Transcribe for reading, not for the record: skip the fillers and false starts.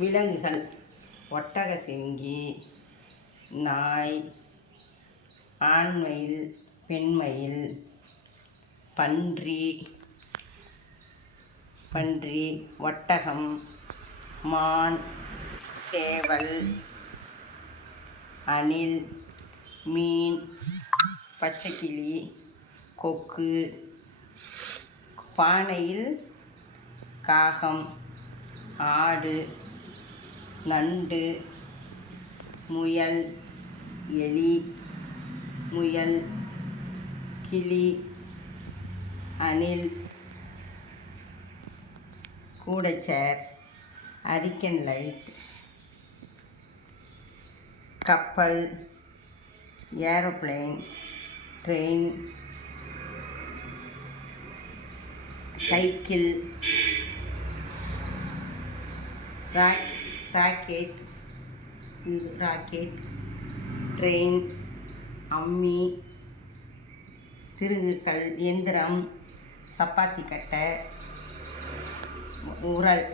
விலங்குகள் ஒட்டகச்சிவிங்கி, நாய், ஆண்மயில், பெண்மயில், பன்றி, ஒட்டகம், மான், சேவல், அணில், மீன், பச்சைக்கிளி, கொக்கு, பானையில் காகம், ஆடு, நண்டு, முயல், எலி, முயல், கிளி, அணில், கூடச்சேர், அரிக்கன் லைட், கப்பல், aeroplane, train, cycle, rocket, train, அம்மி, திருகுக்கல், எந்திரம், சப்பாத்தி கட்டை, உரல்.